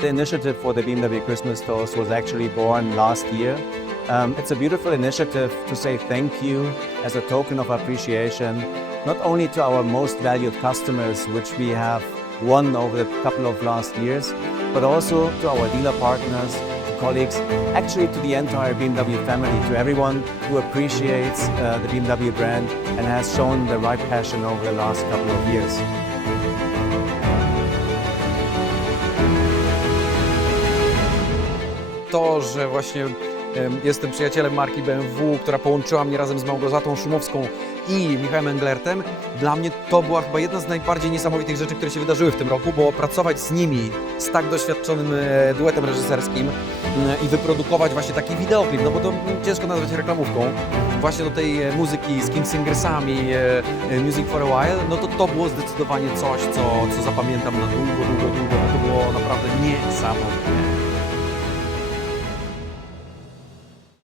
The initiative for the BMW Christmas Toast was actually born last year. Um, it's a beautiful initiative to say thank you as a token of appreciation, not only to our most valued customers, which we have won over the couple of last years, but also to our dealer partners, to colleagues, actually to the entire BMW family, to everyone who appreciates uh, the BMW brand and has shown the right passion over the last couple of years. To, że właśnie em, jestem przyjacielem marki BMW, która połączyła mnie razem z Małgorzatą Szumowską i Michałem Englertem, dla mnie to była chyba jedna z najbardziej niesamowitych rzeczy, które się wydarzyły w tym roku, bo pracować z nimi, z tak doświadczonym e, duetem reżyserskim m, i wyprodukować właśnie taki wideoklip, no bo to ciężko nazwać reklamówką, właśnie do tej e, muzyki z King Singersami, e, Music for a While, no to to było zdecydowanie coś, co, co zapamiętam na długo, długo, długo, to było naprawdę niesamowite.